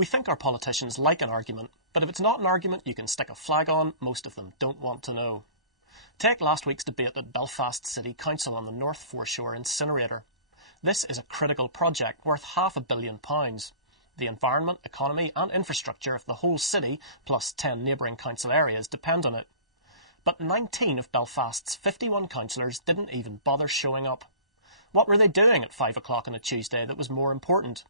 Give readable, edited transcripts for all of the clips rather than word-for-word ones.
We think our politicians like an argument, but if it's not an argument you can stick a flag on, most of them don't want to know. Take last week's debate at Belfast City Council on the North Foreshore Incinerator. This is a critical project worth £500 million. The environment, economy and infrastructure of the whole city, plus 10 neighbouring council areas, depend on it. But 19 of Belfast's 51 councillors didn't even bother showing up. What were they doing at 5 o'clock on a Tuesday that was more important?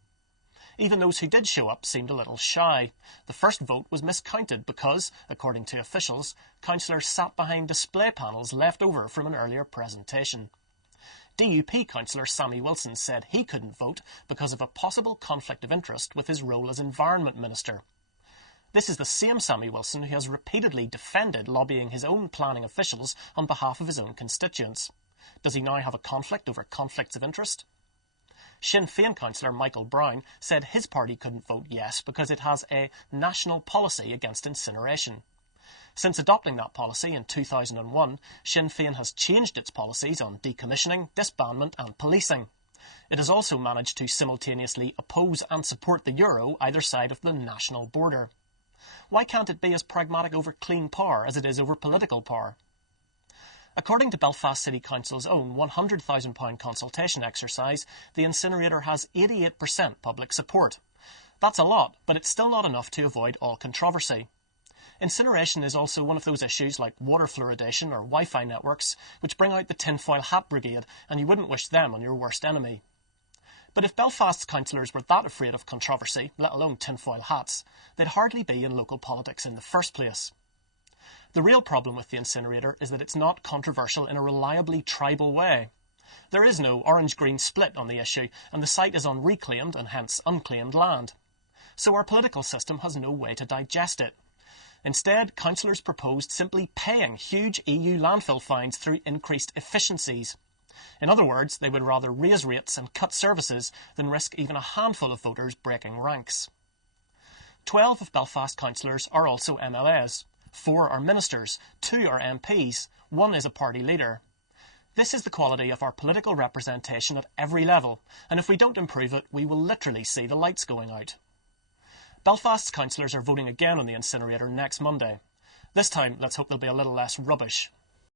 Even those who did show up seemed a little shy. The first vote was miscounted because, according to officials, councillors sat behind display panels left over from an earlier presentation. DUP councillor Sammy Wilson said he couldn't vote because of a possible conflict of interest with his role as Environment Minister. This is the same Sammy Wilson who has repeatedly defended lobbying his own planning officials on behalf of his own constituents. Does he now have a conflict over conflicts of interest? Sinn Féin councillor Michael Brown said his party couldn't vote yes because it has a national policy against incineration. Since adopting that policy in 2001, Sinn Féin has changed its policies on decommissioning, disbandment and policing. It has also managed to simultaneously oppose and support the euro either side of the national border. Why can't it be as pragmatic over clean power as it is over political power? According to Belfast City Council's own £100,000 consultation exercise, the incinerator has 88% public support. That's a lot, but it's still not enough to avoid all controversy. Incineration is also one of those issues like water fluoridation or Wi-Fi networks, which bring out the tinfoil hat brigade, and you wouldn't wish them on your worst enemy. But if Belfast's councillors were that afraid of controversy, let alone tinfoil hats, they'd hardly be in local politics in the first place. The real problem with the incinerator is that it's not controversial in a reliably tribal way. There is no orange-green split on the issue, and the site is on reclaimed and hence unclaimed land. So our political system has no way to digest it. Instead, councillors proposed simply paying huge EU landfill fines through increased efficiencies. In other words, they would rather raise rates and cut services than risk even a handful of voters breaking ranks. 12 of Belfast councillors are also MLAs. 4 are ministers, 2 are MPs, 1 is a party leader. This is the quality of our political representation at every level, and if we don't improve it, we will literally see the lights going out. Belfast's councillors are voting again on the incinerator next Monday. This time, let's hope there'll be a little less rubbish.